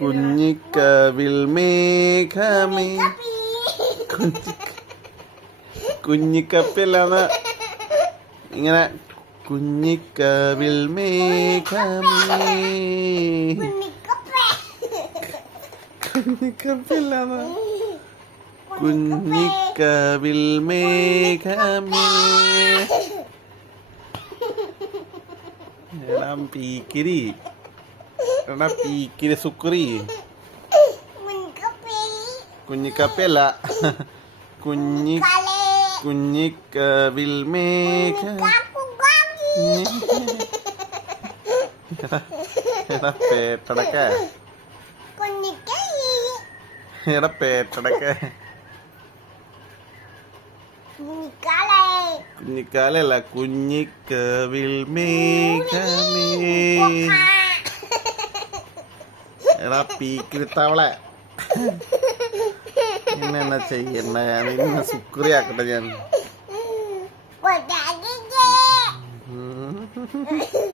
കുഞ്ഞിക്കവിൽ മേഘമേ. കുഞ്ഞിക്കപ്പില്ലാന്ന് ഇങ്ങനെ കുഞ്ഞിക്കവിൽ മേഘമേ. കുഞ്ഞിക്കപ്പില്ലാന്ന് കുഞ്ഞിക്കവിൽ മേഘമേ. എടാ പീക്കിരി, എടാ പീക്കിരി സുക്രി. കുഞ്ഞിക്കപ്പയല്ല, കുഞ്ഞിക്കവിൽ മേഘ. എടാ പേട്ടടക്ക, എടാ പേട്ടടക്ക. കുഞ്ഞിക്കാലല്ല, കുഞ്ഞിക്കവിൽ മേഘമേ. എടാ പീക്കിരിത്തവളെ, ഇന്നെന്നാ ചെയ്യണ്ട, ഞാൻ ഇന്ന് സുക്രിയാക്കട്ടെ ഞാൻ.